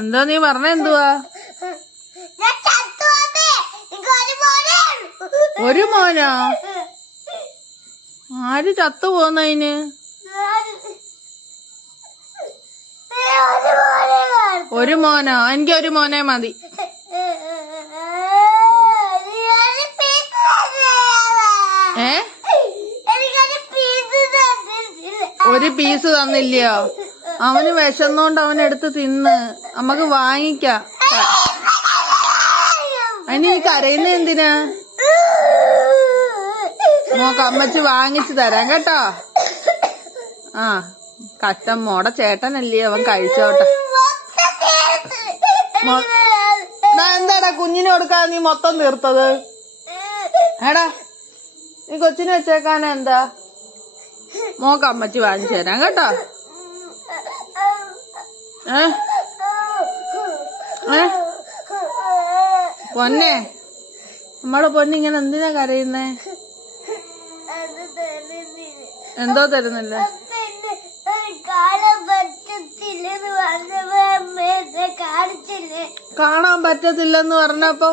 എന്താ നീ പറഞ്ഞ എന്തുവാ? ഒരു മോനോ? ആര് ചത്തു പോന്നതിന്? ഒരു മോനോ? എനിക്ക് ഒരു മോനെ മതി. ഒരു പീസ് തന്നില്ലയോ? അവന് വിശന്നോണ്ട് അവൻ എടുത്ത് തിന്ന്. നമ്മക്ക് വാങ്ങിക്കാം. അതിന് നീ കരയുന്ന എന്തിനാ? മോക്ക് അമ്മച്ചി വാങ്ങിച്ചു തരാം കേട്ടോ. ആ കഷ്ടം, മോടെ ചേട്ടനല്ലേ, അവൻ കഴിച്ചോട്ടെ. എന്താടാ കുഞ്ഞിന് കൊടുക്കാതെ നീ മൊത്തം തീർത്തത്? എടാ നീ കൊച്ചിന് വെച്ചേക്കാനാ എന്താ? മോക്ക് അമ്മച്ചി വാങ്ങിച്ചു തരാം കേട്ടോ. പൊന്നെ, നമ്മളെ പൊന്നിങ്ങനെ എന്തിനാ കരയുന്നേ? എന്തോ തരുന്നില്ല? കാണാൻ പറ്റത്തില്ലെന്ന് പറഞ്ഞപ്പോ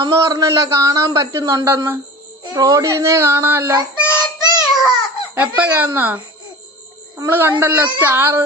അമ്മ പറഞ്ഞല്ലോ കാണാൻ പറ്റുന്നുണ്ടെന്ന്. റോഡിന്നേ കാണാനല്ലോ. എപ്പോഴാന്നാ നമ്മള് കണ്ടല്ലോ സ്റ്റാറ്.